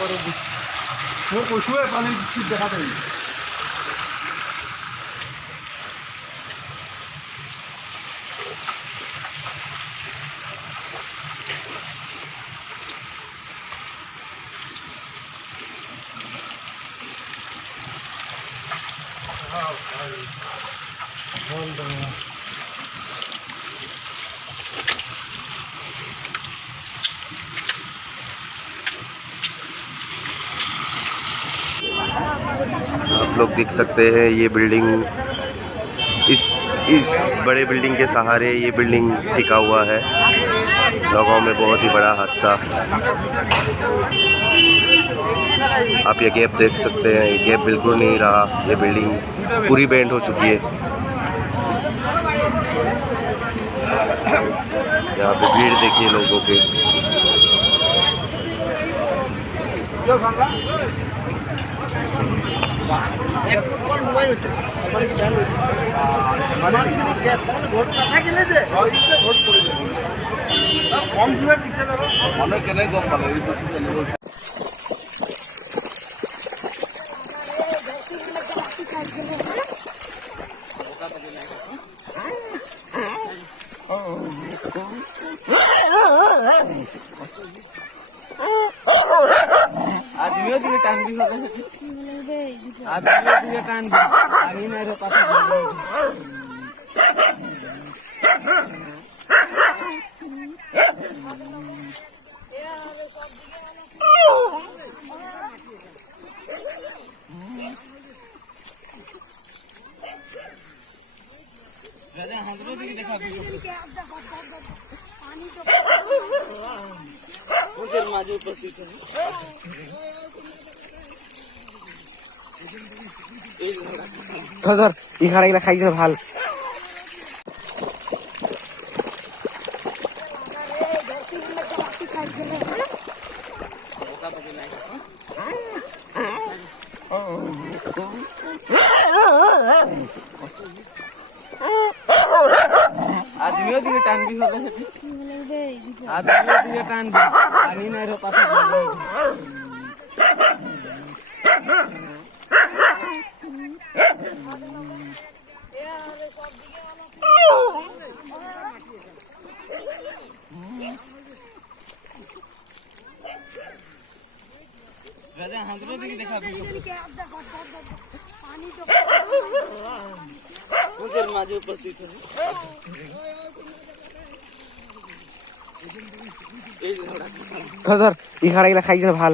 মই কৈছোঁৱে পানী দেখা পাই आप लोग देख सकते हैं ये बिल्डिंग, इस बड़े बिल्डिंग के सहारे ये बिल्डिंग टिका हुआ है। नौगांव में बहुत ही बड़ा हादसा। आप ये गैप देख सकते हैं, ये गैप बिल्कुल नहीं रहा, ये बिल्डिंग पूरी बेंड हो चुकी है। यहाँ पे भीड़ देखिए लोगों के। आदमियों दिए टाइम भी होता है, आदमियों दिए टाइम भी आगे नहीं रह पाता। हमको भी देखा उधर माजे उपस्थित है। ধর ইহারা গেলে খাইছে ভাল। आदमियों दिए टाइम भी होता है, आदमियों दिए टाइम भी आगे नहीं रह पाता। हमको भी देखा उधर माजे उपस्थित है। ধর ইহারা গেলে খাইছে ভাল।